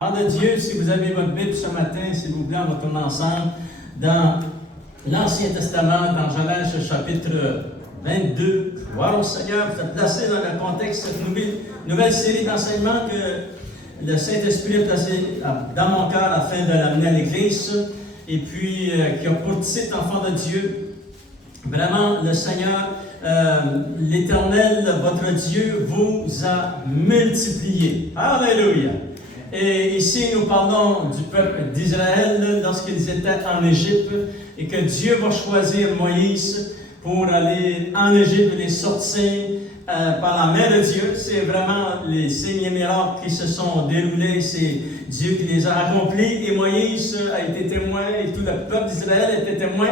Gloire de Dieu, si vous avez votre Bible ce matin, s'il vous plaît, on va tourner ensemble dans l'Ancien Testament, dans Genèse chapitre 22. Gloire au Seigneur, vous êtes placés dans le contexte de cette nouvelle série d'enseignements que le Saint-Esprit a placé dans mon cœur afin de l'amener à l'Église, et puis qui a pour titre Enfant de Dieu. Vraiment, le Seigneur, l'Éternel, votre Dieu, vous a multiplié. Alléluia! Et ici, nous parlons du peuple d'Israël lorsqu'ils étaient en Égypte et que Dieu va choisir Moïse pour aller en Égypte et les sortir par la main de Dieu. C'est vraiment les signes et miracles qui se sont déroulés. C'est Dieu qui les a accomplis et Moïse a été témoin et tout le peuple d'Israël était témoin.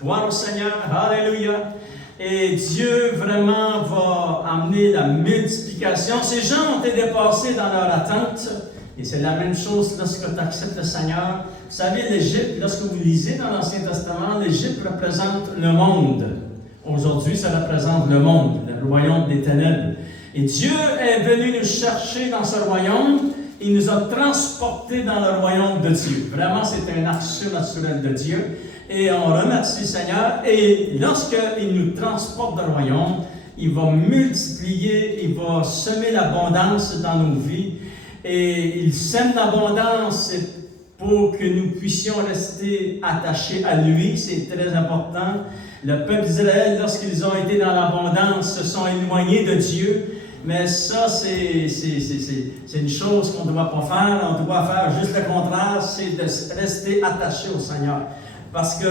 Gloire au Seigneur. Alléluia. Et Dieu vraiment va amener la multiplication. Ces gens ont été dépassés dans leur attente. Et c'est la même chose lorsque tu acceptes le Seigneur. Vous savez, l'Égypte, lorsque vous lisez dans l'Ancien Testament, l'Égypte représente le monde. Aujourd'hui, ça représente le monde, le royaume des ténèbres. Et Dieu est venu nous chercher dans ce royaume. Il nous a transportés dans le royaume de Dieu. Vraiment, c'est un acte surnaturel de Dieu. Et on remercie le Seigneur. Et lorsqu'il nous transporte dans le royaume, il va multiplier, il va semer l'abondance dans nos vies. Et il sème l'abondance pour que nous puissions rester attachés à lui. C'est très important. Le peuple d'Israël, lorsqu'ils ont été dans l'abondance, se sont éloignés de Dieu. Mais ça, c'est une chose qu'on ne doit pas faire. On doit faire juste le contraire, c'est de rester attaché au Seigneur. Parce que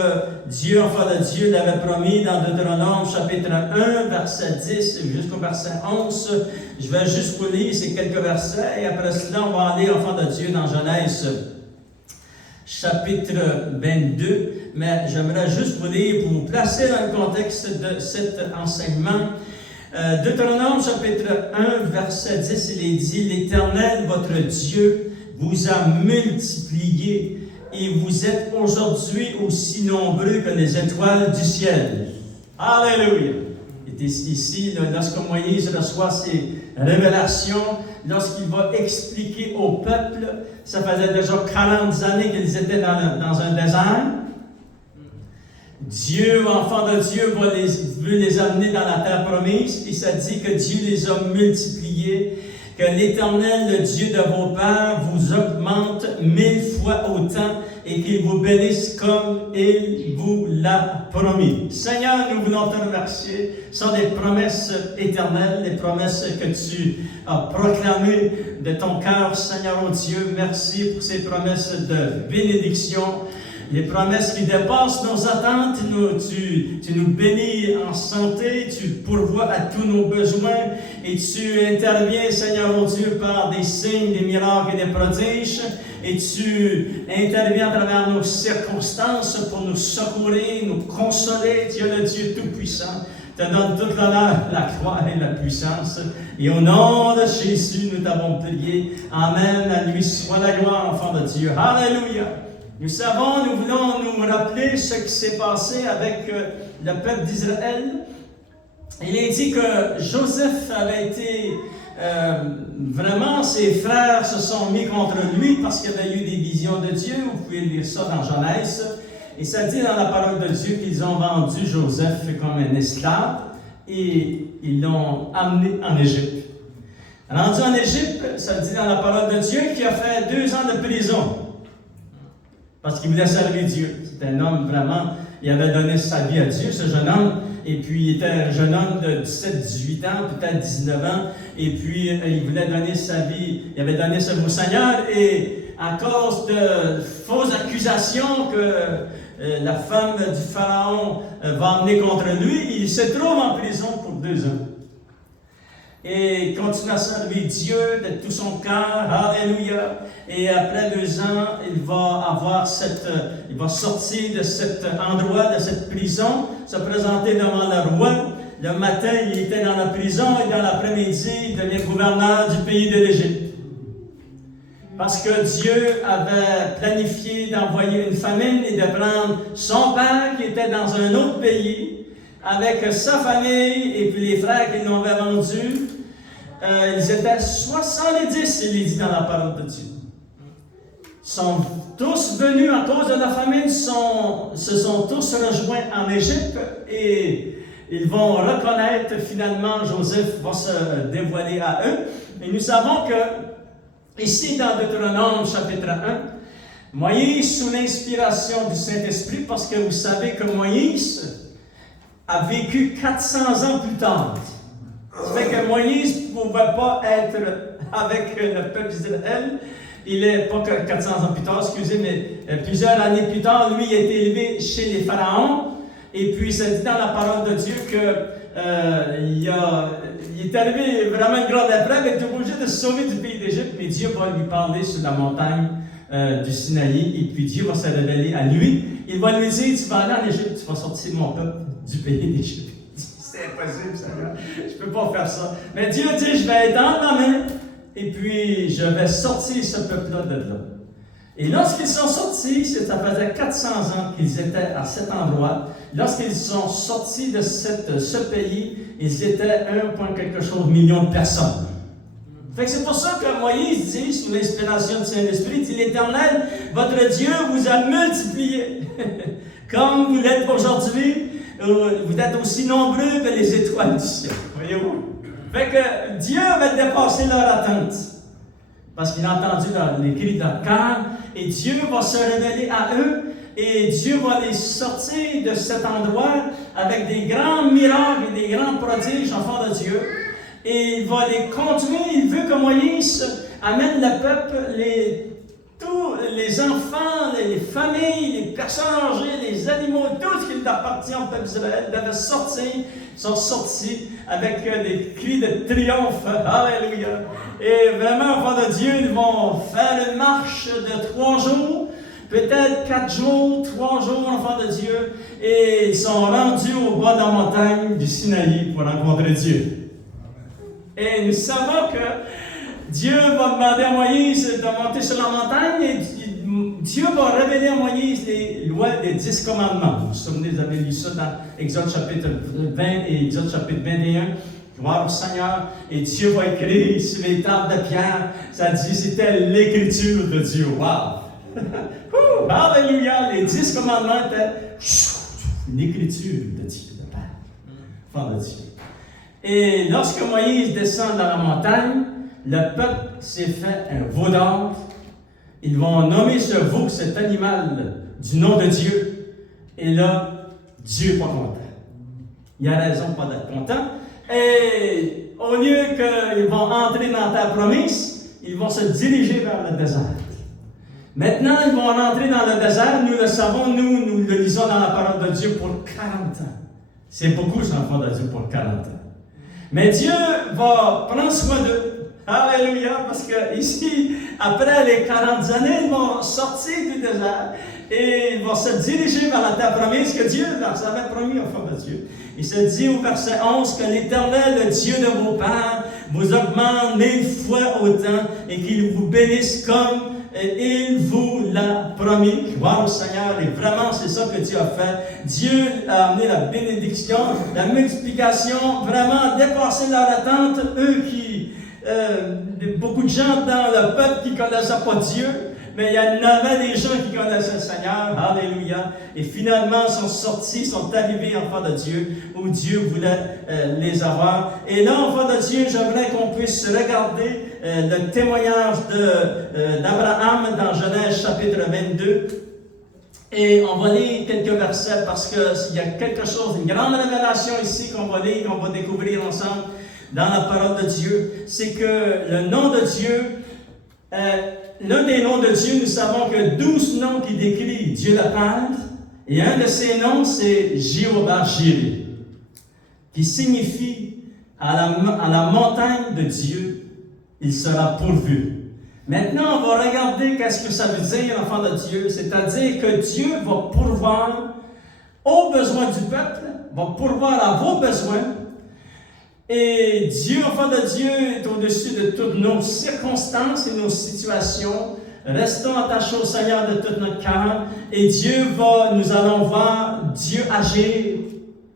Dieu, enfant de Dieu, l'avait promis dans Deutéronome chapitre 1, verset 10 jusqu'au verset 11. Je vais juste vous lire ces quelques versets et après cela, on va aller, enfant de Dieu, dans Genèse chapitre 22. Mais j'aimerais juste vous lire pour vous placer dans le contexte de cet enseignement. Deutéronome chapitre 1, verset 10, il est dit « L'Éternel, votre Dieu, vous a multiplié. Et vous êtes aujourd'hui aussi nombreux que les étoiles du ciel. » Alléluia! Et ici, lorsque Moïse reçoit ses révélations, lorsqu'il va expliquer au peuple, ça faisait déjà 40 années qu'ils étaient dans un désert. Dieu, enfant de Dieu, veut les amener dans la terre promise. Et ça dit que Dieu les a multipliés. Que l'Éternel, le Dieu de vos pères, vous augmente 1000 fois autant et qu'il vous bénisse comme il vous l'a promis. Seigneur, nous voulons te remercier. Ce sont des promesses éternelles, des promesses que tu as proclamées de ton cœur, Seigneur, oh Dieu. Merci pour ces promesses de bénédiction. Les promesses qui dépassent nos attentes, tu nous bénis en santé, tu pourvois à tous nos besoins et tu interviens, Seigneur mon Dieu, par des signes, des miracles et des prodiges et tu interviens à travers nos circonstances pour nous secourir, nous consoler. Dieu le Dieu Tout-Puissant te donne toute l'honneur, la gloire et la puissance. Et au nom de Jésus, nous t'avons prié. Amen. À lui soit la gloire, enfant de Dieu. Alléluia. Nous savons, nous voulons nous rappeler ce qui s'est passé avec le peuple d'Israël. Il est dit que Joseph avait été, vraiment, ses frères se sont mis contre lui parce qu'il y avait eu des visions de Dieu. Vous pouvez lire ça dans Genèse. Et ça dit dans la parole de Dieu qu'ils ont vendu Joseph comme un esclave et ils l'ont amené en Égypte. Rendu en Égypte, ça dit dans la parole de Dieu qu'il a fait 2 ans de prison. Parce qu'il voulait servir Dieu. C'était un homme vraiment, il avait donné sa vie à Dieu, ce jeune homme. Et puis, il était un jeune homme de 17-18 ans, peut-être 19 ans. Et puis, il voulait donner sa vie, il avait donné sa vie au Seigneur. Et à cause de fausses accusations que la femme du Pharaon va emmener contre lui, il se trouve en prison pour 2 ans. Et il continue à servir Dieu de tout son cœur. Alléluia. Et après 2 ans, il va sortir de cet endroit, de cette prison, se présenter devant le roi. Le matin, il était dans la prison et dans l'après-midi, il devient gouverneur du pays de l'Égypte. Parce que Dieu avait planifié d'envoyer une famine et de prendre son père qui était dans un autre pays, avec sa famille et puis les frères qui l'avaient vendu. Ils étaient 70, il est dit dans la parole de Dieu. sont tous venus à cause de la famine, se sont tous rejoints en Égypte et ils vont reconnaître finalement, Joseph va se dévoiler à eux. Et nous savons que, ici dans Deutéronome chapitre 1, Moïse, sous l'inspiration du Saint-Esprit, parce que vous savez que Moïse a vécu 400 ans plus tard. Ça fait que Moïse ne pouvait pas être avec le peuple d'Israël. Il est pas 400 ans plus tard, excusez, mais plusieurs années plus tard, lui il a été élevé chez les pharaons. Et puis, ça dit dans la parole de Dieu qu'il est arrivé vraiment une grande épreuve, il est obligé de se sauver du pays d'Égypte, mais Dieu va lui parler sur la montagne du Sinaï, et puis Dieu va se révéler à lui. Il va lui dire, tu vas aller en Égypte, tu vas sortir mon peuple du pays d'Égypte. C'est impossible, ça. Je ne peux pas faire ça. Mais Dieu dit, je vais étendre ma main, et puis je vais sortir ce peuple-là de là. Et lorsqu'ils sont sortis, ça faisait 400 ans qu'ils étaient à cet endroit. Lorsqu'ils sont sortis de ce pays, ils étaient 1,quelque million de personnes. Fait que c'est pour ça que Moïse dit, sous l'inspiration du Saint-Esprit, dit l'Éternel, votre Dieu vous a multiplié. Comme vous l'êtes aujourd'hui, vous êtes aussi nombreux que les étoiles du ciel. Voyez-vous? Fait que Dieu va dépasser leur attente. Parce qu'il a entendu les cris de leur cœur, et Dieu va se révéler à eux, et Dieu va les sortir de cet endroit avec des grands miracles et des grands prodiges, enfants de Dieu. Et il va les conduire, il veut que Moïse amène le peuple, tous les enfants, les familles, les personnes âgées, les animaux, tout ce qui appartient au peuple d'Israël devaient sortir, sont sortis avec des cris de triomphe. Alléluia! Et vraiment, enfants de Dieu, ils vont faire une marche de 3 jours, peut-être 4 jours, 3 jours, enfants de Dieu, et ils sont rendus au bas de la montagne du Sinaï pour rencontrer Dieu. Et nous savons que Dieu va demander à Moïse de monter sur la montagne et Dieu va révéler à Moïse les lois des 10 commandements. Vous vous souvenez, vous avez lu ça dans Exode chapitre 20 et Exode chapitre 21. Gloire au Seigneur. Et Dieu va écrire sur les tables de pierre. Ça dit, c'était l'écriture de Dieu. Wow! Alléluia! Les 10 commandements étaient l'écriture de Dieu, de Père. Enfant de Dieu. Et lorsque Moïse descend dans la montagne, le peuple s'est fait un veau d'or. Ils vont nommer ce veau, cet animal, du nom de Dieu. Et là, Dieu n'est pas content. Il a raison de pas d'être content. Et au lieu qu'ils vont entrer dans la terre promise, ils vont se diriger vers le désert. Maintenant, ils vont rentrer dans le désert. Nous le savons, nous le lisons dans la parole de Dieu pour 40 ans. C'est beaucoup, ça, enfant de Dieu, pour 40 ans. Mais Dieu va prendre soin d'eux. Alléluia, parce que ici, après les 40 années, ils vont sortir du désert et ils vont se diriger vers la terre promise que Dieu leur avait promis au fond de Dieu. Il se dit au verset 11 que l'Éternel, le Dieu de vos pères, vous augmente 1000 fois autant et qu'il vous bénisse comme il vous l'a promis. Gloire au Seigneur. Et vraiment, c'est ça que Dieu a fait. Dieu a amené la bénédiction, la multiplication, vraiment dépassé leur attente. Eux qui, beaucoup de gens dans le peuple qui ne connaissaient pas Dieu, mais il y en avait des gens qui connaissaient le Seigneur. Alléluia. Et finalement, sont sortis, sont arrivés enfants de Dieu, où Dieu voulait les avoir. Et là, enfants de Dieu, j'aimerais qu'on puisse regarder le témoignage d'Abraham dans Genèse chapitre 22. Et on va lire quelques versets parce qu'il y a quelque chose, une grande révélation ici qu'on va lire, qu'on va découvrir ensemble dans la parole de Dieu. C'est que le nom de Dieu, l'un des noms de Dieu, nous savons que 12 noms qui décrivent Dieu le Père, et un de ces noms, c'est Jéhovah-Jireh, qui signifie à la montagne de Dieu, il sera pourvu. Maintenant, on va regarder qu'est-ce que ça veut dire, enfant de Dieu, c'est-à-dire que Dieu va pourvoir aux besoins du peuple, va pourvoir à vos besoins, et Dieu, enfant de Dieu, est au-dessus de toutes nos circonstances et nos situations. Restons attachés au Seigneur de tout notre cœur, et nous allons voir Dieu agir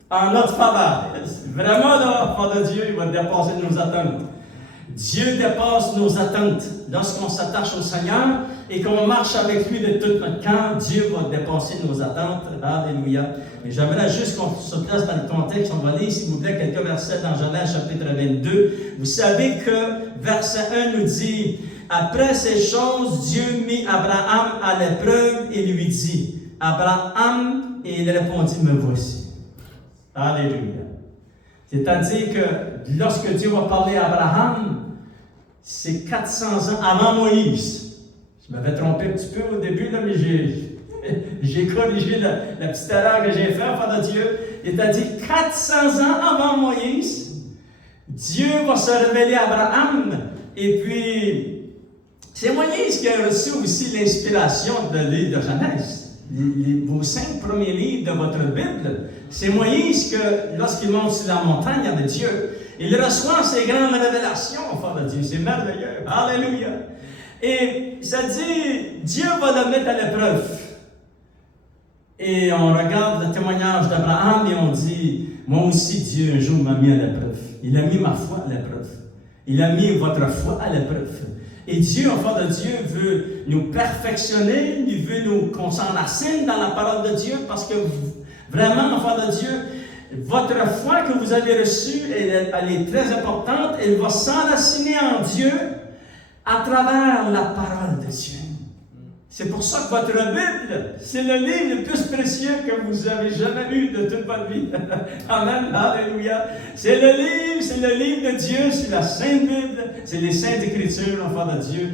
en notre faveur. Vraiment, là, enfant de Dieu, il va dépasser nos attentes. Dieu dépasse nos attentes. Lorsqu'on s'attache au Seigneur et qu'on marche avec lui de tout notre cœur, Dieu va dépasser nos attentes. Alléluia. Mais j'aimerais juste qu'on se place dans le contexte. On va lire, s'il vous plaît, quelques versets dans Genèse chapitre 22. Vous savez que verset 1 nous dit, « Après ces choses, Dieu mit Abraham à l'épreuve et lui dit, « Abraham, et il répondit, « Me voici. » Alléluia. C'est-à-dire que lorsque Dieu va parler à Abraham, c'est 400 ans avant Moïse. Je m'avais trompé un petit peu au début, là, mais j'ai corrigé la petite erreur que j'ai faite, Père de Dieu. C'est-à-dire 400 ans avant Moïse, Dieu va se révéler à Abraham. Et puis, c'est Moïse qui a reçu aussi l'inspiration de livre de Genèse. Vos 5 premiers livres de votre Bible, c'est Moïse que, lorsqu'il monte sur la montagne avec Dieu, il reçoit ces grandes révélations, enfant de Dieu. C'est merveilleux. Alléluia. Et ça dit, Dieu va le mettre à l'épreuve. Et on regarde le témoignage d'Abraham et on dit, moi aussi Dieu un jour m'a mis à l'épreuve. Il a mis ma foi à l'épreuve. Il a mis votre foi à l'épreuve. Et Dieu, enfant de Dieu, veut nous perfectionner, il veut qu'on s'enracine dans la parole de Dieu, parce que vraiment, enfant de Dieu, votre foi que vous avez reçue, elle est très importante, elle va s'enraciner en Dieu à travers la parole de Dieu. C'est pour ça que votre Bible, c'est le livre le plus précieux que vous avez jamais eu de toute votre vie. Amen, alléluia. C'est le livre de Dieu, c'est la Sainte Bible, c'est les Saintes Écritures, enfants de Dieu.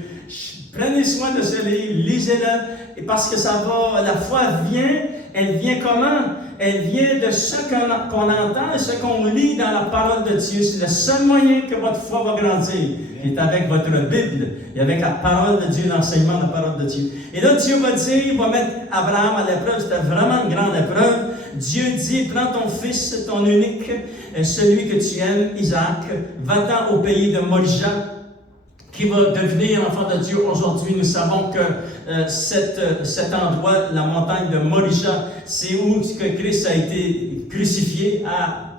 Prenez soin de ce livre, lisez-le, parce que ça va, la foi vient, elle vient comment? Elle vient de ce qu'on entend et ce qu'on lit dans la parole de Dieu. C'est le seul moyen que votre foi va grandir. C'est avec votre Bible et avec la parole de Dieu, l'enseignement de la parole de Dieu. Et là, Dieu va dire, il va mettre Abraham à l'épreuve. C'était vraiment une grande épreuve. Dieu dit, prends ton fils, ton unique, celui que tu aimes, Isaac, va-t'en au pays de Morija, qui va devenir l'enfant de Dieu. Aujourd'hui, nous savons que cet endroit, la montagne de Morija, c'est où que Christ a été crucifié, à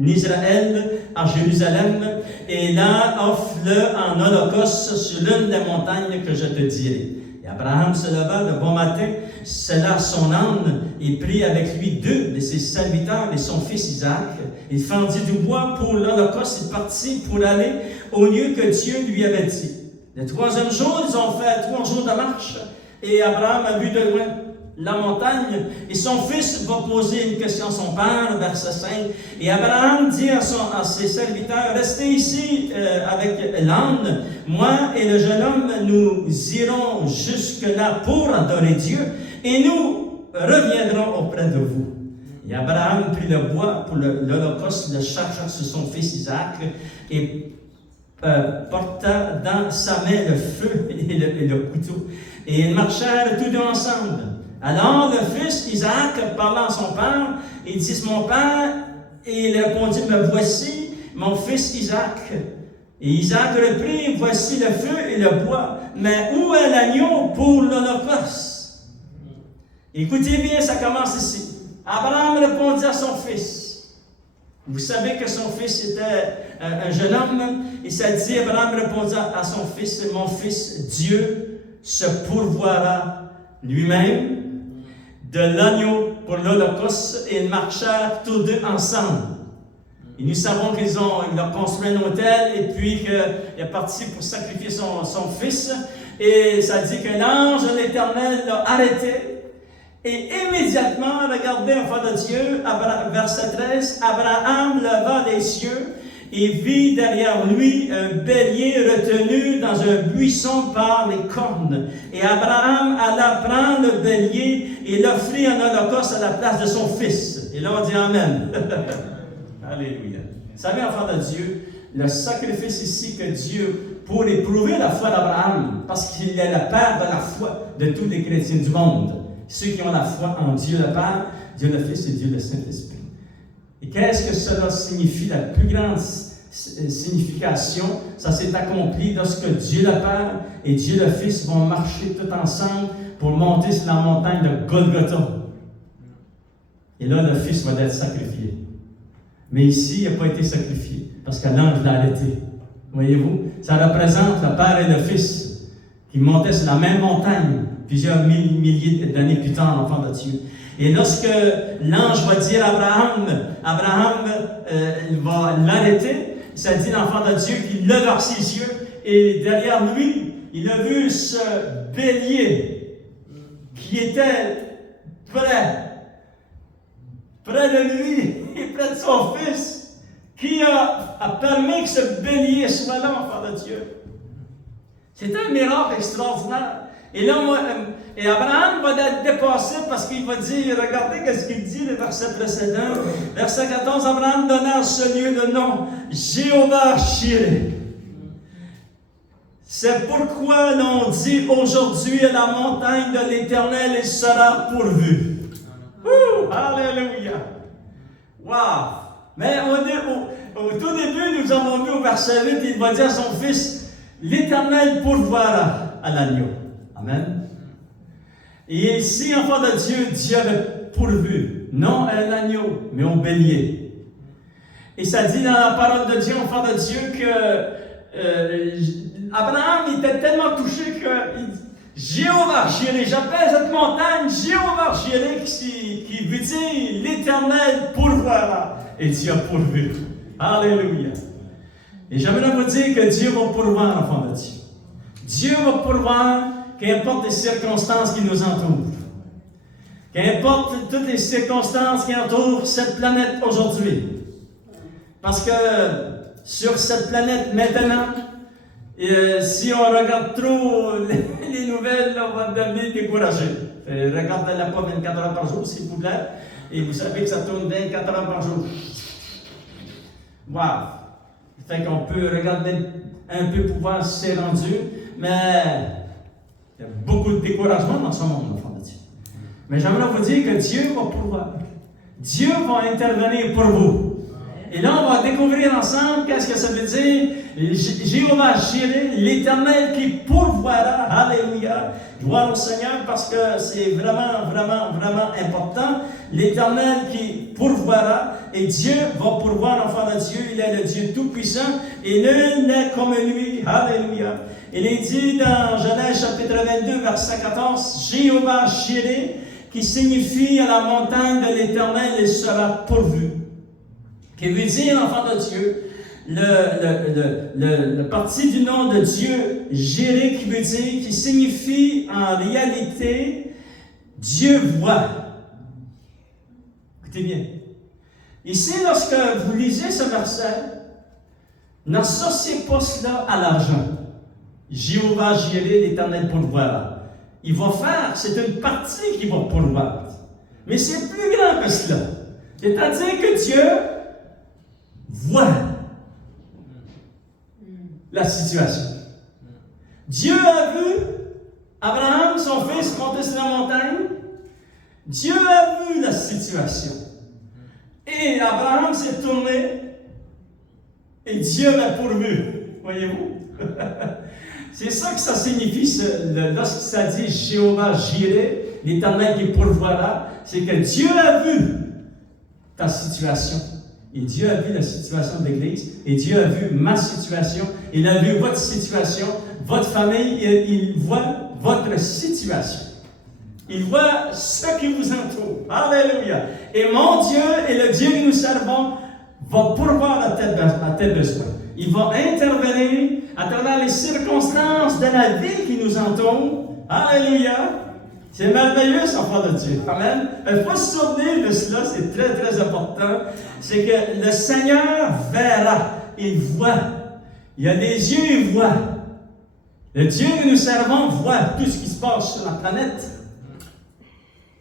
Israël, à Jérusalem. Et là, offre-le en holocauste sur l'une des montagnes que je te dirai. Et Abraham se leva le bon matin, sella son âne et prit avec lui 2 de ses serviteurs et son fils Isaac. Il fendit du bois pour l'holocauste et partit pour aller au lieu que Dieu lui avait dit. Le 3e jour, ils ont fait 3 jours de marche et Abraham a vu de loin la montagne et son fils va poser une question à son père, verset 5. Et Abraham dit à ses serviteurs, restez ici avec l'âne, moi et le jeune homme, nous irons jusque-là pour adorer Dieu et nous reviendrons auprès de vous. Et Abraham prit le bois pour l'holocauste, le chargea sur son fils Isaac et porta dans sa main le feu et le couteau. Et ils marchèrent tous deux ensemble. Alors le fils Isaac parla à son père, il dit, mon père, et il répondit, me voici mon fils Isaac. Et Isaac reprit, voici le feu et le bois, mais où est l'agneau pour l'holocauste? Écoutez bien, ça commence ici. Abraham répondit à son fils. Vous savez que son fils était un jeune homme, et ça dit, Abraham répondit à son fils, mon fils, Dieu se pourvoira lui-même de l'agneau pour l'holocauste, et ils marchèrent tous deux ensemble. Et nous savons qu'il a construit un autel, et puis qu'il est parti pour sacrifier son fils, et ça dit que l'ange de l'Éternel l'a arrêté. Et immédiatement, regardez, enfant de Dieu, verset 13, Abraham leva les yeux et vit derrière lui un bélier retenu dans un buisson par les cornes. Et Abraham alla prendre le bélier et l'offrit en holocauste à la place de son fils. Et là, on dit Amen. Alléluia. Vous savez, enfant de Dieu, le sacrifice ici que Dieu, pour éprouver la foi d'Abraham, parce qu'il est le père de la foi de tous les chrétiens du monde. Ceux qui ont la foi en Dieu le Père, Dieu le Fils et Dieu le Saint-Esprit. Et qu'est-ce que cela signifie? La plus grande signification, ça s'est accompli lorsque Dieu le Père et Dieu le Fils vont marcher tout ensemble pour monter sur la montagne de Golgotha. Et là, le Fils va être sacrifié. Mais ici, il n'a pas été sacrifié, parce que l'ange l'a arrêté. Voyez-vous? Ça représente le Père et le Fils qui montaient sur la même montagne plusieurs milliers d'années plus tard, l'enfant de Dieu. Et lorsque l'ange va dire à Abraham il va l'arrêter, ça dit l'enfant de Dieu qu'il leva ses yeux et derrière lui, il a vu ce bélier qui était près de lui et près de son fils, qui a permis que ce bélier soit là, enfant de Dieu. C'est un miracle extraordinaire. Et là, Abraham va être dépassé parce qu'il va dire, regardez ce qu'il dit, le verset précédent. Verset 14, Abraham donna à ce lieu de nom Jéhovah Jireh. C'est pourquoi l'on dit aujourd'hui à la montagne de l'Éternel, il sera pourvu. Alléluia! Wow! Mais au tout début, nous avons vu au verset 8, il va dire à son fils, l'Éternel pourvoira à l'agneau. Amen. Et ici, enfant de Dieu, Dieu avait pourvu, non à un agneau, mais au bélier. Et ça dit dans la parole de Dieu, enfant de Dieu, que Abraham était tellement touché que Jéhovah Jireh, j'appelle cette montagne Jéhovah Jireh, qui veut dire l'Éternel pourvoira. Et Dieu a pourvu. Alléluia. Et j'aimerais vous dire que Dieu va pourvoir, enfant de Dieu. Dieu va pourvoir, qu'importe les circonstances qui nous entourent. Qu'importe toutes les circonstances qui entourent cette planète aujourd'hui. Parce que sur cette planète maintenant, si on regarde trop les nouvelles, on va devenir découragé. Regardez-la pas 24 heures par jour, s'il vous plaît. Et vous savez que ça tourne 24 heures par jour. Wow! Fait qu'on peut regarder un peu pour voir si c'est rendu, mais il y a beaucoup de découragement dans ce monde, enfant de Dieu. Mais j'aimerais vous dire que Dieu va pourvoir. Dieu va intervenir pour vous. Et là, on va découvrir ensemble qu'est-ce que ça veut dire. Jéhovah Jireh, l'Éternel qui pourvoira. Alléluia. Gloire au Seigneur parce que c'est vraiment, vraiment, vraiment important. L'Éternel qui pourvoira. Et Dieu va pourvoir, enfant de Dieu. Il est le Dieu Tout-Puissant. Et nul n'est comme lui. Alléluia. Il est dit dans Genèse chapitre 22, verset 14, Jéhovah Jireh, qui signifie à la montagne de l'Éternel, il sera pourvu. Qui veut dire, enfant de Dieu, le parti du nom de Dieu, Jireh, qui veut dire, qui signifie en réalité, Dieu voit. Écoutez bien. Ici, lorsque vous lisez ce verset, n'associez pas cela à l'argent. Jéhovah Jireh, l'Éternel pourvoira. Il va faire, c'est une partie qui va pourvoir. Mais c'est plus grand que cela. C'est-à-dire que Dieu voit la situation. Dieu a vu Abraham, son fils, monter sur la montagne. Dieu a vu la situation. Et Abraham s'est tourné et Dieu l'a pourvu. Voyez-vous? C'est ça que ça signifie, lorsque ça dit Jéhovah Jireh, l'Éternel qui pourvoira, c'est que Dieu a vu ta situation. Et Dieu a vu la situation de l'Église, et Dieu a vu ma situation, il a vu votre situation, votre famille, et il voit votre situation. Il voit ce qui vous entoure. Alléluia. Et mon Dieu et le Dieu que nous servons va pourvoir à tes besoins. Il va intervenir à travers les circonstances de la vie qui nous entoure. Alléluia. C'est merveilleux, enfant de Dieu. Amen. Il faut se souvenir de cela, c'est très, très important. C'est que le Seigneur verra, il voit. Il a des yeux, il voit. Le Dieu que nous servons voit tout ce qui se passe sur la planète.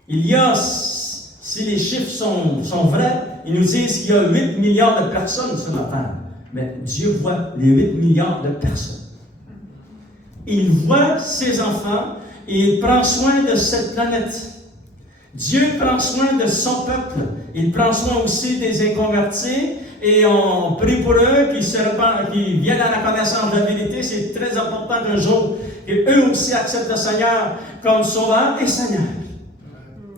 Il y a, si les chiffres sont vrais, ils nous disent qu'il y a 8 milliards de personnes sur la Terre. Mais Dieu voit les 8 milliards de personnes. Il voit ses enfants et il prend soin de cette planète. Dieu prend soin de son peuple. Il prend soin aussi des inconvertis. Et on prie pour eux qui viennent à la connaissance de la vérité. C'est très important qu'un jour, qu'eux aussi acceptent le Seigneur comme Sauveur et Seigneur.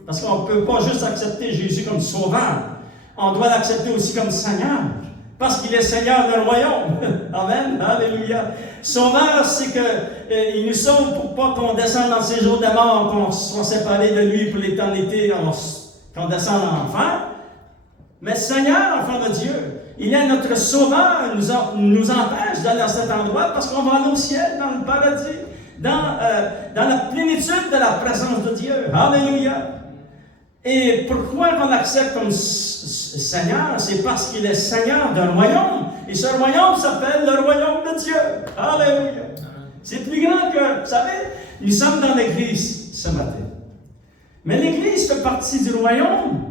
Parce qu'on ne peut pas juste accepter Jésus comme Sauveur. On doit l'accepter aussi comme Seigneur. Parce qu'il est Seigneur d'un royaume. Amen. Alléluia. Sauveur, c'est qu'il nous sauve pour pas qu'on descende dans ces jours de mort, qu'on soit séparés de lui pour l'éternité, qu'on descende en enfer. Mais Seigneur, enfant de Dieu, il est notre sauveur, nous empêche d'aller à cet endroit parce qu'on va aller au ciel, dans le paradis, dans la plénitude de la présence de Dieu. Alléluia. Et pourquoi on accepte comme Seigneur? C'est parce qu'il est Seigneur d'un royaume. Et ce royaume s'appelle le royaume de Dieu. Alléluia. C'est plus grand que, vous savez, nous sommes dans l'Église ce matin. Mais l'Église fait partie du royaume.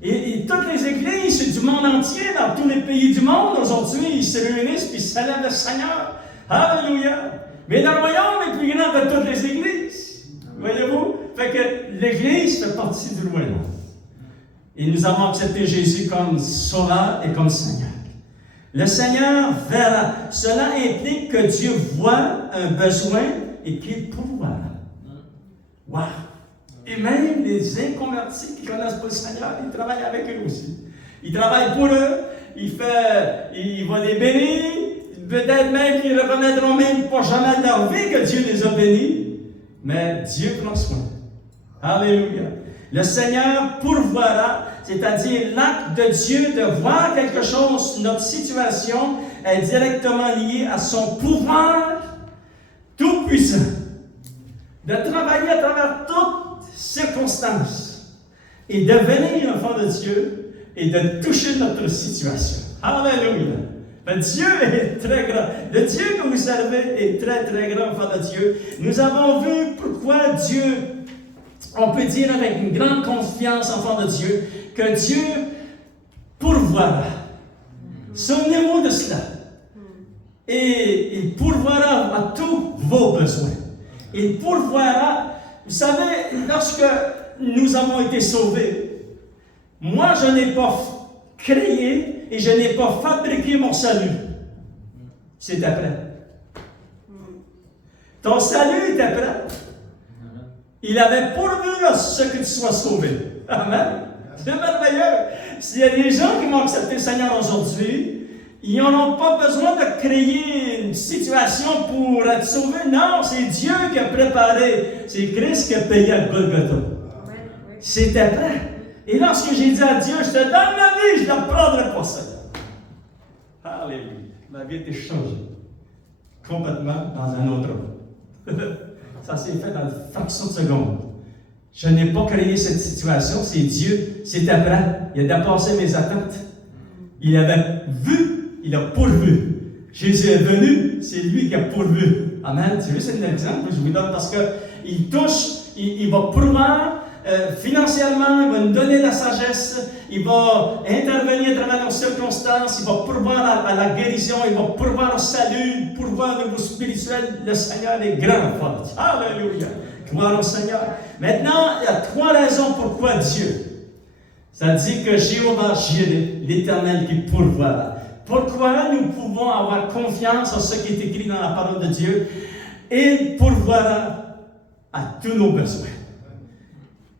Et toutes les églises du monde entier, dans tous les pays du monde, aujourd'hui, ils se réunissent et ils célèbrent le Seigneur. Alléluia. Mais le royaume est plus grand que toutes les églises. Voyez-vous? Fait que l'Église fait partie du royaume. Et nous avons accepté Jésus comme Sauveur et comme Seigneur. Le Seigneur verra. Cela implique que Dieu voit un besoin et qu'il pourvoira. Wow! Et même les inconvertis qui ne connaissent pas le Seigneur, ils travaillent avec eux aussi. Ils travaillent pour eux, il va les bénir, peut-être même qu'ils ne reconnaîtront même pas jamais de leur vie que Dieu les a bénis, mais Dieu prend soin. Alléluia. Le Seigneur pourvoira, c'est-à-dire l'acte de Dieu de voir quelque chose, notre situation est directement liée à son pouvoir tout-puissant, de travailler à travers toutes circonstances et de venir enfant de Dieu et de toucher notre situation. Alléluia. Dieu est très grand. Le Dieu que vous servez est très, très grand, enfant de Dieu. Nous avons vu pourquoi Dieu, on peut dire avec une grande confiance, enfant de Dieu, que Dieu pourvoira. Souvenez-vous de cela. Et il pourvoira à tous vos besoins. Il pourvoira. Vous savez, lorsque nous avons été sauvés, moi, je n'ai pas créé et je n'ai pas fabriqué mon salut. C'était prêt. Ton salut était prêt. Il avait pourvu à ce que tu sois sauvé. Amen. C'est merveilleux. S'il y a des gens qui m'ont accepté le Seigneur aujourd'hui, ils n'auront pas besoin de créer une situation pour être sauvés. Non, c'est Dieu qui a préparé. C'est Christ qui a payé à Golgotha. C'était prêt. Et lorsque j'ai dit à Dieu, je te donne ma vie, je ne la prendrai pas ça. Alléluia. Ma vie a été changée. Complètement dans un autre monde. Ça s'est fait dans une fraction de seconde. Je n'ai pas créé cette situation, c'est Dieu. C'était prêt. Il a dépassé mes attentes. Il avait vu, il a pourvu. Jésus est venu, c'est lui qui a pourvu. Amen. C'est juste un exemple que je vous donne parce qu'il touche, il va pourvoir financièrement, il va nous donner la sagesse, il va intervenir à travers nos circonstances, il va pourvoir à la guérison, il va pourvoir au salut, pourvoir au niveau spirituel. Le Seigneur est grand, fort. Alléluia. Gloire au Seigneur. Maintenant, il y a 3 raisons pourquoi Dieu. Ça dit que Jéhovah Jireh, l'Éternel qui pourvoira. Pourquoi nous pouvons avoir confiance en ce qui est écrit dans la parole de Dieu? Il pourvoira à tous nos besoins.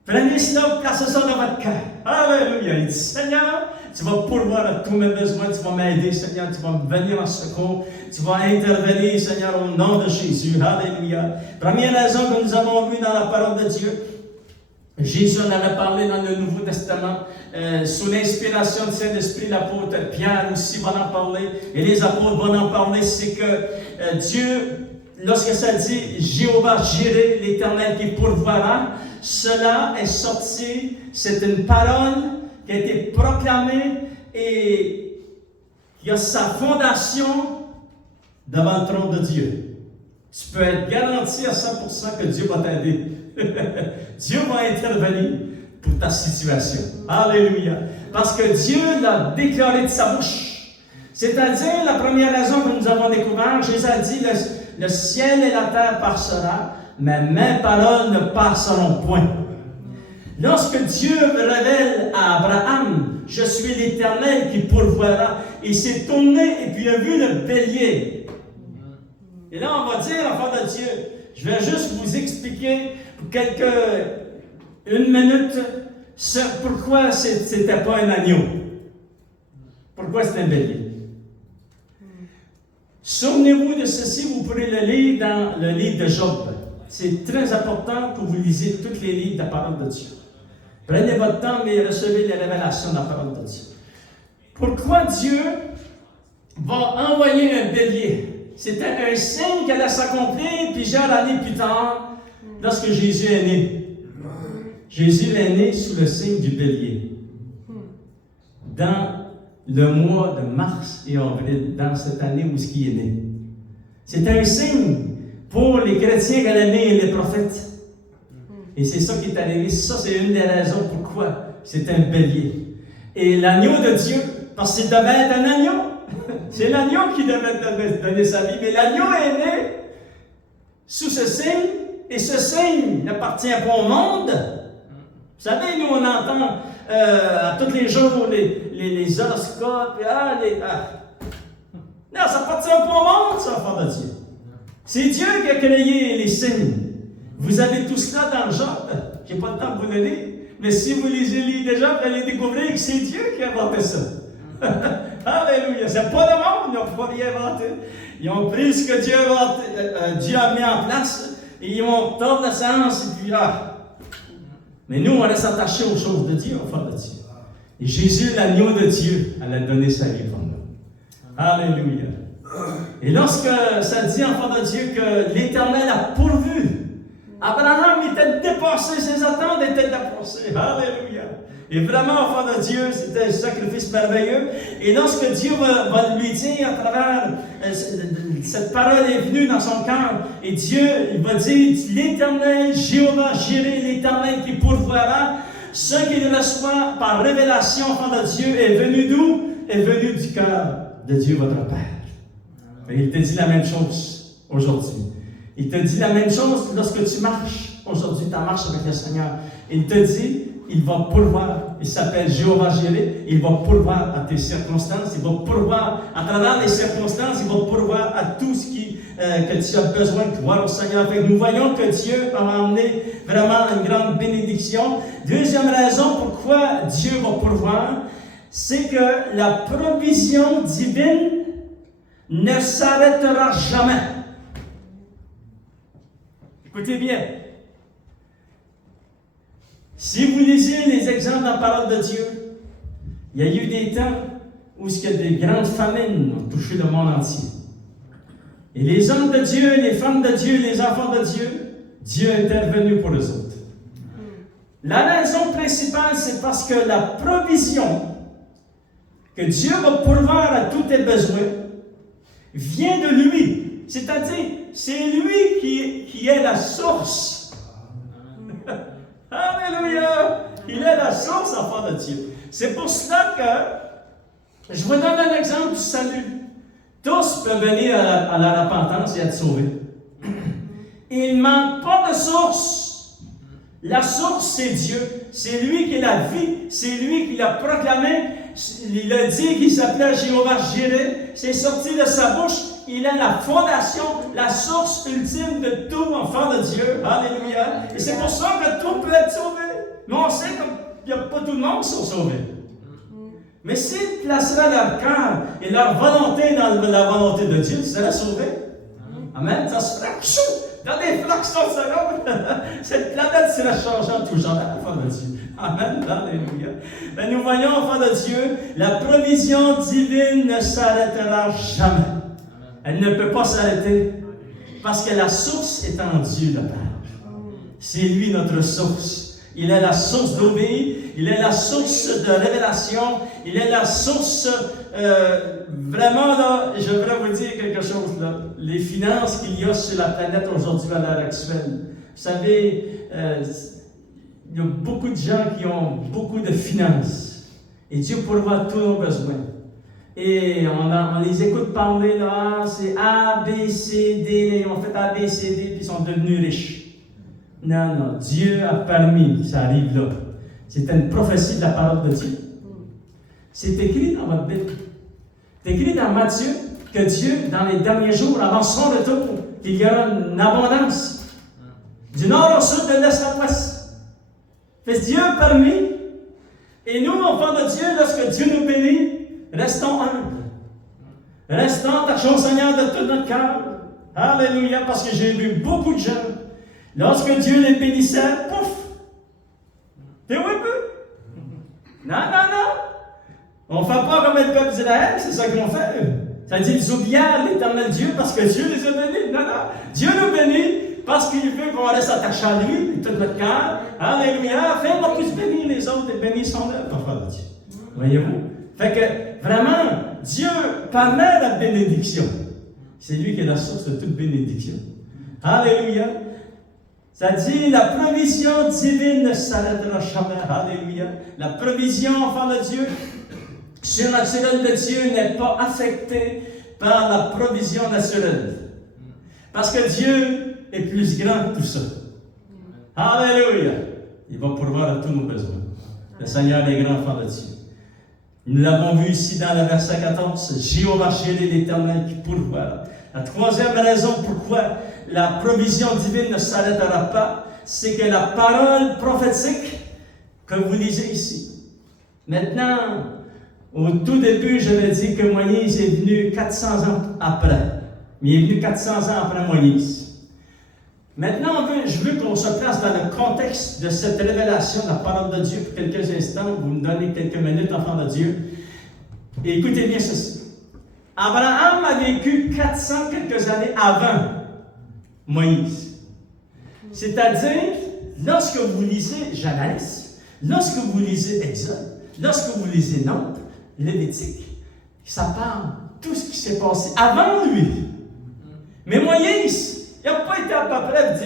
Prenez cela, placez ça dans votre cœur. Alléluia. Il dit, Seigneur, tu vas pourvoir à tous mes besoins, tu vas m'aider, Seigneur, tu vas me venir en secours, tu vas intervenir, Seigneur, au nom de Jésus. Alléluia. Première raison que nous avons vue dans la parole de Dieu, Jésus en avait parlé dans le Nouveau Testament, sous l'inspiration du Saint-Esprit, l'apôtre Pierre aussi va en parler, et les apôtres vont en parler, c'est que Dieu, lorsque ça dit Jéhovah Jireh, l'Éternel qui pourvoira, cela est sorti, c'est une parole qui a été proclamée et qui a sa fondation devant le trône de Dieu. Tu peux être garanti à 100% que Dieu va t'aider. Dieu va intervenir pour ta situation. Alléluia. Parce que Dieu l'a déclaré de sa bouche. C'est-à-dire, la première raison que nous avons découvert, Jésus a dit, le ciel et la terre passera, mais mes paroles ne passeront point. Lorsque Dieu révèle à Abraham, je suis l'Éternel qui pourvoira, il s'est tourné et puis il a vu le bélier. Et là, on va dire, enfant de Dieu, je vais juste vous expliquer pour une minute pourquoi ce n'était pas un agneau. Pourquoi c'est un bélier? Souvenez-vous de ceci, vous pourrez le lire dans le livre de Job. C'est très important que vous lisiez tous les livres de la parole de Dieu. Prenez votre temps et recevez les révélations de la parole de Dieu. Pourquoi Dieu va envoyer un bélier? C'était un signe qui allait s'accomplir plusieurs années plus tard, lorsque Jésus est né. Jésus est né sous le signe du bélier. Dans le mois de mars et avril, dans cette année où ce qui est né. C'était un signe pour les chrétiens qui allaient naître et les prophètes. Et c'est ça qui est arrivé. Ça, c'est une des raisons pourquoi c'est un bélier. Et l'agneau de Dieu, parce qu'il devait être un agneau. C'est l'agneau qui devait donner sa vie. Mais l'agneau est né sous ce signe. Et ce signe n'appartient pas au monde. Vous savez, nous, on entend à tous les jours les horoscopes. Non, ça appartient pas au monde, ça, enfant de Dieu. C'est Dieu qui a créé les signes. Vous avez tout cela dans le Job. Je n'ai pas le temps de vous donner. Mais si vous lisez les livres de Job, vous allez découvrir que c'est Dieu qui a inventé ça. Alléluia. C'est pas le monde, ils n'ont pas rien inventé. Ils ont pris ce que Dieu a mis en place et ils ont tort de sens et puis Mais nous, on reste attachés aux choses de Dieu, enfants de Dieu. Et Jésus, l'agneau de Dieu, elle a donné sa vie pour nous. Alléluia. Et lorsque ça dit, enfants de Dieu, que l'Éternel a pourvu, Abraham était dépassé, ses attentes étaient dépassées. Alléluia. Et vraiment, enfant de Dieu, c'était un sacrifice merveilleux. Et lorsque Dieu va lui dire à travers cette parole est venue dans son cœur, et Dieu, il va dire, l'Éternel, Jéhovah, Jireh, l'Éternel qui pourvoira, ce qu'il reçoit par révélation, enfant de Dieu, est venu d'où? Est venu du cœur de Dieu, votre Père. Et il te dit la même chose aujourd'hui. Il te dit la même chose lorsque tu marches aujourd'hui, ta marche avec le Seigneur. Il te dit, il va pourvoir. Il s'appelle Jéhovah Jireh. Il va pourvoir à tes circonstances. Il va pourvoir à travers les circonstances. Il va pourvoir à tout ce que tu as besoin. Gloire au Seigneur. Fait que nous voyons que Dieu a emmené vraiment une grande bénédiction. Deuxième raison pourquoi Dieu va pourvoir, c'est que la provision divine ne s'arrêtera jamais. Écoutez bien. Si vous lisez les exemples dans la parole de Dieu, il y a eu des temps où des grandes famines ont touché le monde entier. Et les hommes de Dieu, les femmes de Dieu, les enfants de Dieu, Dieu est intervenu pour eux autres. La raison principale, c'est parce que la provision que Dieu va pourvoir à tous tes besoins vient de lui. C'est-à-dire, c'est lui qui est la source. Alléluia! Il est la source, enfant de Dieu. C'est pour cela que je vous donne un exemple du salut. Tous peuvent venir à la repentance et être sauvés. Il ne manque pas de source. La source, c'est Dieu. C'est lui qui est la vie. C'est lui qui l'a proclamé. Il a dit qu'il s'appelait Jéhovah Jireh. C'est sorti de sa bouche. Il est la fondation, la source ultime de tout enfant de Dieu. Alléluia. Et c'est pour ça que tout peut être sauvé. Mais on sait qu'il n'y a pas tout le monde qui sont sauvés. Mais s'ils placeraient leur cœur et leur volonté dans la volonté de Dieu, ils seraient sauvés. Amen. Ça serait chou dans des fractions de seconde. Cette planète serait changée en tout genre, enfant de Dieu. Amen. Alléluia. Mais nous voyons, enfant de Dieu, la provision divine ne s'arrêtera jamais. Elle ne peut pas s'arrêter parce que la source est en Dieu, le Père. C'est lui notre source. Il est la source d'eau vive, il est la source de révélation, il est la source, vraiment là, je voudrais vous dire quelque chose là, les finances qu'il y a sur la planète aujourd'hui à l'heure actuelle. Vous savez, il y a beaucoup de gens qui ont beaucoup de finances et Dieu pourvoit tous nos besoins. Et on les écoute parler, là, c'est A, B, C, D, ils ont fait A, B, C, D, puis ils sont devenus riches. Non, Dieu a permis, ça arrive là. C'était une prophétie de la parole de Dieu. C'est écrit dans votre Bible. C'est écrit dans Matthieu que Dieu, dans les derniers jours, avant son retour, qu'il y aura une abondance. Du nord au sud, de l'est à l'ouest. Fait que Dieu a permis. Et nous, enfants de Dieu, lorsque Dieu nous bénit, restons humbles. Restons attachés au Seigneur de tout notre cœur. Alléluia, parce que j'ai vu beaucoup de gens, lorsque Dieu les bénissait, pouf! T'es où un peu? Non. On ne fait pas comme le peuple d'Israël, c'est ça qu'ils ont fait. Ça dit, ils oublièrent l'éternel Dieu parce que Dieu les a bénis. Non. Dieu nous bénit parce qu'il veut qu'on reste attaché à lui, de tout notre cœur. Alléluia. Fais-moi plus bénir les autres et bénir son œuvre, enfant de Dieu. Voyez-vous? Fait que, vraiment, Dieu permet la bénédiction. C'est lui qui est la source de toute bénédiction. Alléluia. Ça dit, la provision divine ne s'arrêtera jamais. Alléluia. La provision, enfant de Dieu, surnaturelle de Dieu n'est pas affectée par la provision naturelle. Parce que Dieu est plus grand que tout ça. Alléluia. Il va pourvoir à tous nos besoins. Le Seigneur est grand, enfant de Dieu. Nous l'avons vu ici dans le verset 14. Jéhovah Jireh, l'Éternel qui pourvoit. La troisième raison pourquoi la provision divine ne s'arrêtera pas, c'est que la parole prophétique que vous lisez ici. Maintenant, au tout début, j'avais dit que Moïse est venu 400 ans après. Mais il est venu 400 ans après Moïse. Maintenant, je veux qu'on se place dans le contexte de cette révélation de la parole de Dieu pour quelques instants. Vous me donnez quelques minutes, enfants de Dieu. Et écoutez bien ceci. Abraham a vécu 400 quelques années avant Moïse. C'est-à-dire, lorsque vous lisez Genèse, lorsque vous lisez Exode, lorsque vous lisez Nombre, Lévitique, ça parle de tout ce qui s'est passé avant lui. Mais Moïse, il n'a pas été à peu près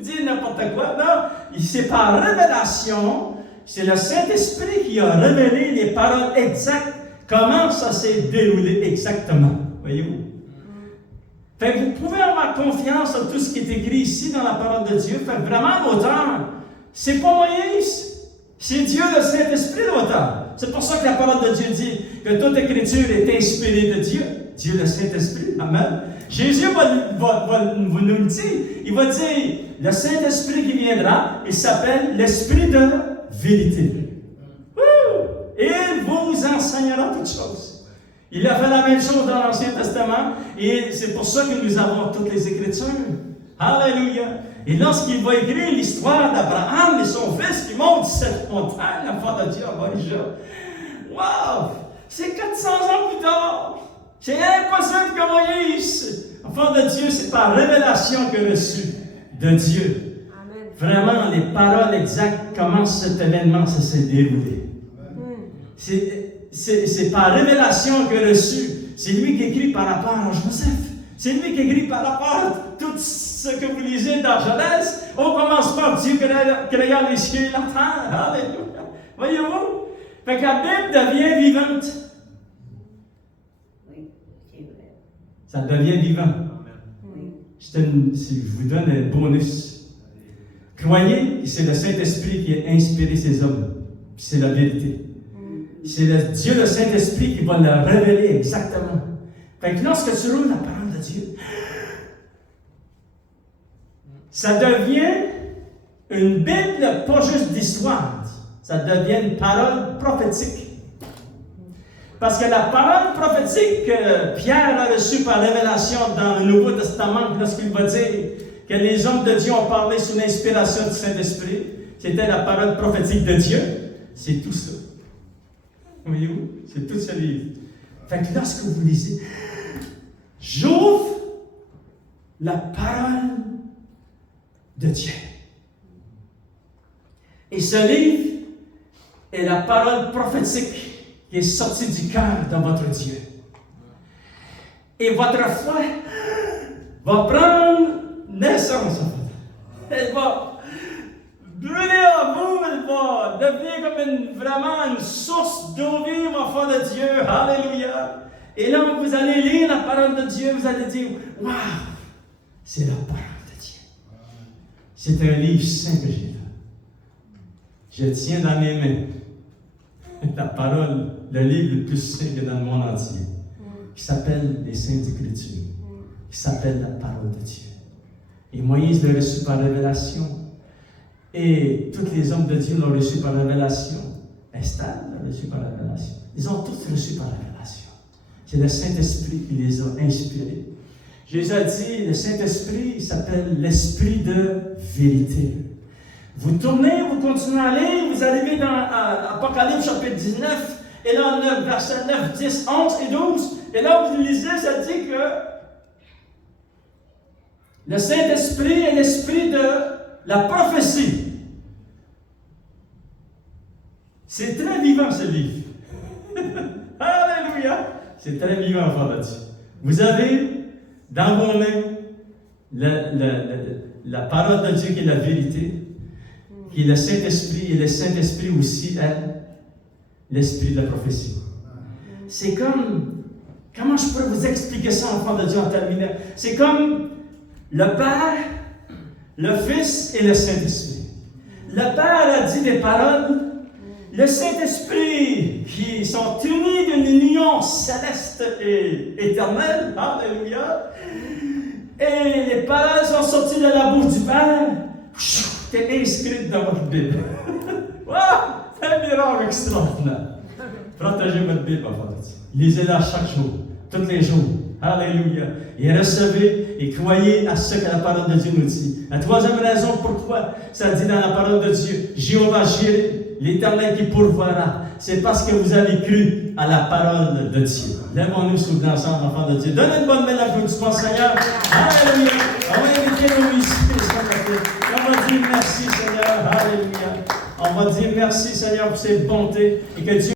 dire n'importe quoi. Non, c'est par révélation, c'est le Saint-Esprit qui a révélé les paroles exactes, comment ça s'est déroulé exactement. Voyez-vous? Fait que vous pouvez avoir confiance en tout ce qui est écrit ici dans la parole de Dieu. Fait que vraiment, l'auteur, c'est pas Moïse, c'est Dieu, le Saint-Esprit, l'auteur. C'est pour ça que la parole de Dieu dit que toute écriture est inspirée de Dieu, Dieu, le Saint-Esprit. Amen. Jésus va nous le dire. Il va dire, le Saint-Esprit qui viendra, il s'appelle l'Esprit de vérité. Et il vous enseignera toutes choses. Il a fait la même chose dans l'Ancien Testament, et c'est pour ça que nous avons toutes les Écritures. Alléluia. Et lorsqu'il va écrire l'histoire d'Abraham et son fils qui monte cette montagne, l'enfant de Dieu, wow! C'est 400 ans plus tard. C'est impossible que Moïse, enfant de Dieu, c'est par révélation qu'il a reçu de Dieu. Amen. Vraiment, les paroles exactes, comment cet événement s'est déroulé. C'est par révélation qu'il a reçu. C'est lui qui écrit par rapport à Joseph. C'est lui qui écrit par rapport à tout ce que vous lisez dans Genèse. On commence par Dieu créant les cieux et la terre. Alléluia. Voyez-vous? Fait que la Bible devient vivante. Oui, c'est vrai. Ça devient vivant. Oui. Je vous donne un bonus. Croyez que c'est le Saint-Esprit qui a inspiré ces hommes. Puis c'est la vérité. C'est Dieu, le Saint-Esprit, qui va le révéler exactement. Fait que lorsque tu roules la parole de Dieu, ça devient une Bible, pas juste d'histoire. Ça devient une parole prophétique. Parce que la parole prophétique que Pierre a reçue par révélation dans le Nouveau Testament, lorsqu'il va dire que les hommes de Dieu ont parlé sous l'inspiration du Saint-Esprit, c'était la parole prophétique de Dieu. C'est tout ça. Voyez-vous? C'est tout ce livre. Fait que lorsque vous lisez, j'ouvre la parole de Dieu. Et ce livre est la parole prophétique qui est sortie du cœur de votre Dieu. Et votre foi va prendre naissance. Elle va brûler en vous, elle va devenir comme vraiment une source d'eau vive, enfant de Dieu. Alléluia. Et là, vous allez lire la parole de Dieu, vous allez dire, waouh, c'est la parole de Dieu. C'est un livre saint que j'ai là. Je tiens dans mes mains la parole, le livre le plus saint que dans le monde entier, qui s'appelle les Saintes Écritures, qui s'appelle la parole de Dieu. Et Moïse l'a reçu par révélation. Et tous les hommes de Dieu l'ont reçu par révélation. Esther l'a reçu par révélation. Ils ont tous reçu par révélation. C'est le Saint-Esprit qui les a inspirés. Jésus a dit, le Saint-Esprit s'appelle l'Esprit de vérité. Vous tournez, vous continuez à aller, vous arrivez dans Apocalypse chapitre 19, et là on a versets 9, 10, 11 et 12, et là vous lisez, ça dit que le Saint-Esprit est l'esprit de la prophétie. C'est très vivant ce livre. Alléluia! C'est très vivant, frère de Dieu. Vous avez dans vos mains la parole de Dieu qui est la vérité, qui est le Saint-Esprit, et le Saint-Esprit aussi est l'esprit de la prophétie. C'est comme, comment je pourrais vous expliquer ça, enfant de Dieu, en terminant? C'est comme le Père, le Fils et le Saint-Esprit. Le Père a dit des paroles, le Saint-Esprit, qui sont unis d'une union céleste et éternelle, alléluia, et les paroles sont sorties de la bouche du Père, t'es inscrite dans votre Bible. Wow! C'est un miracle extraordinaire. Protégez votre Bible, enfant de Dieu. Lisez-la chaque jour, tous les jours. Alléluia. Et recevez et croyez à ce que la parole de Dieu nous dit. La troisième raison pourquoi ça dit dans la parole de Dieu, Jéhovah Jireh, l'Éternel qui pourvoira, c'est parce que vous avez cru à la parole de Dieu. Lèvons-nous sous l'ensemble, enfants de Dieu. Donnez une bonne main d'applaudissement, Seigneur. Alléluia. On va inviter nos musiciens, on va dire merci, Seigneur. Alléluia. On va dire merci, Seigneur, pour ses bontés et que Dieu